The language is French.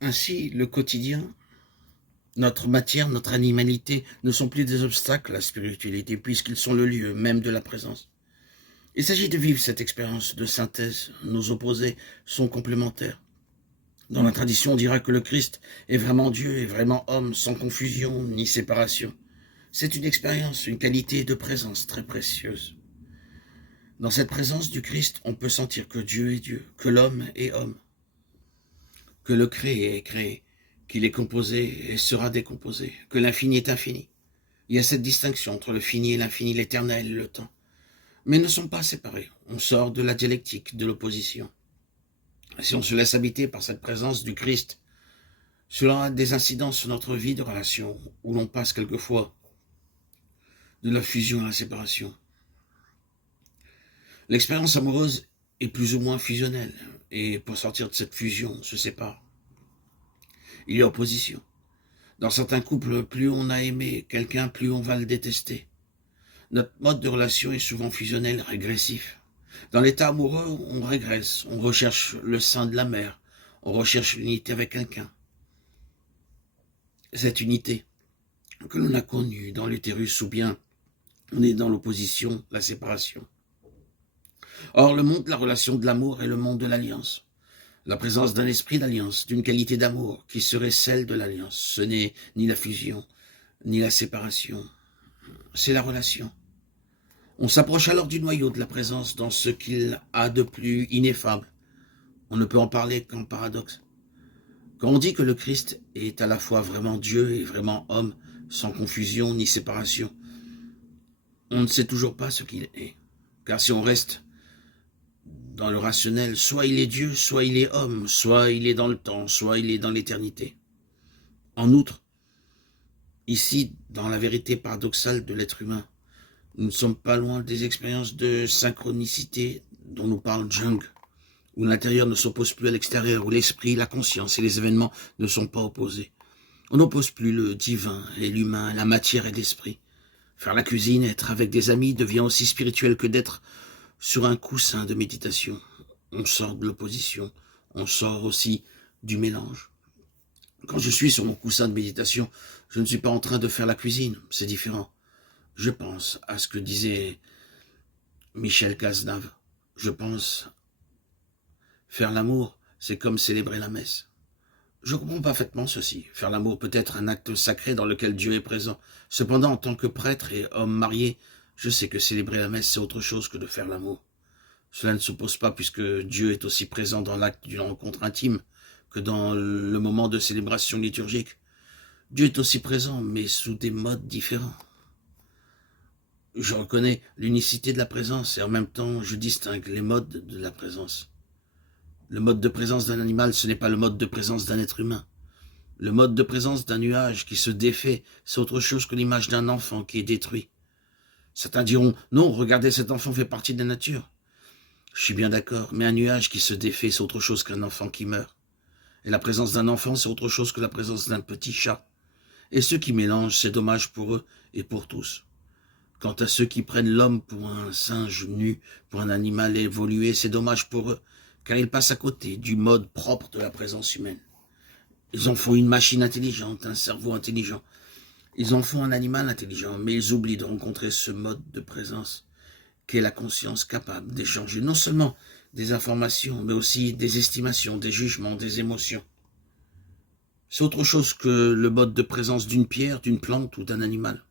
Ainsi, le quotidien, notre matière, notre animalité ne sont plus des obstacles à la spiritualité, puisqu'ils sont le lieu même de la présence. Il s'agit de vivre cette expérience de synthèse. Nos opposés sont complémentaires. Dans la tradition, on dira que le Christ est vraiment Dieu et vraiment homme, sans confusion ni séparation. C'est une expérience, une qualité de présence très précieuse. Dans cette présence du Christ, on peut sentir que Dieu est Dieu, que l'homme est homme, que le créé est créé, qu'il est composé et sera décomposé, que l'infini est infini. Il y a cette distinction entre le fini et l'infini, l'éternel et le temps. Mais ils ne sont pas séparés. On sort de la dialectique, de l'opposition. Si on se laisse habiter par cette présence du Christ, cela a des incidences sur notre vie de relation, où l'on passe quelquefois de la fusion à la séparation. L'expérience amoureuse est plus ou moins fusionnelle, et pour sortir de cette fusion, on se sépare. Il y a opposition. Dans certains couples, plus on a aimé quelqu'un, plus on va le détester. Notre mode de relation est souvent fusionnel, régressif. Dans l'état amoureux, on régresse, on recherche le sein de la mère, on recherche l'unité avec quelqu'un. Cette unité que l'on a connue dans l'utérus, ou bien on est dans l'opposition, la séparation. Or, le monde de la relation de l'amour est le monde de l'alliance. La présence d'un esprit d'alliance, d'une qualité d'amour qui serait celle de l'alliance. Ce n'est ni la fusion, ni la séparation. C'est la relation. On s'approche alors du noyau de la présence dans ce qu'il a de plus ineffable. On ne peut en parler qu'en paradoxe. Quand on dit que le Christ est à la fois vraiment Dieu et vraiment homme, sans confusion ni séparation, on ne sait toujours pas ce qu'il est. Car si on reste dans le rationnel, soit il est Dieu, soit il est homme, soit il est dans le temps, soit il est dans l'éternité. En outre, ici, dans la vérité paradoxale de l'être humain, nous ne sommes pas loin des expériences de synchronicité dont nous parle Jung, où l'intérieur ne s'oppose plus à l'extérieur, où l'esprit, la conscience et les événements ne sont pas opposés. On n'oppose plus le divin et l'humain, la matière et l'esprit. Faire la cuisine, être avec des amis devient aussi spirituel que d'être sur un coussin de méditation. On sort de l'opposition, on sort aussi du mélange. Quand je suis sur mon coussin de méditation, je ne suis pas en train de faire la cuisine, c'est différent. Je pense à ce que disait Michel Cazenave. Je pense faire l'amour, c'est comme célébrer la messe. Je comprends parfaitement ceci. Faire l'amour peut être un acte sacré dans lequel Dieu est présent. Cependant, en tant que prêtre et homme marié, je sais que célébrer la messe, c'est autre chose que de faire l'amour. Cela ne s'oppose pas puisque Dieu est aussi présent dans l'acte d'une rencontre intime que dans le moment de célébration liturgique. Dieu est aussi présent, mais sous des modes différents. Je reconnais l'unicité de la présence et en même temps, je distingue les modes de la présence. Le mode de présence d'un animal, ce n'est pas le mode de présence d'un être humain. Le mode de présence d'un nuage qui se défait, c'est autre chose que l'image d'un enfant qui est détruit. Certains diront, non, regardez, cet enfant fait partie de la nature. Je suis bien d'accord, mais un nuage qui se défait, c'est autre chose qu'un enfant qui meurt. Et la présence d'un enfant, c'est autre chose que la présence d'un petit chat. Et ceux qui mélangent, c'est dommage pour eux et pour tous. Quant à ceux qui prennent l'homme pour un singe nu, pour un animal évolué, c'est dommage pour eux, car ils passent à côté du mode propre de la présence humaine. Ils en font une machine intelligente, un cerveau intelligent. Ils en font un animal intelligent, mais ils oublient de rencontrer ce mode de présence qu'est la conscience capable d'échanger non seulement des informations, mais aussi des estimations, des jugements, des émotions. C'est autre chose que le mode de présence d'une pierre, d'une plante ou d'un animal.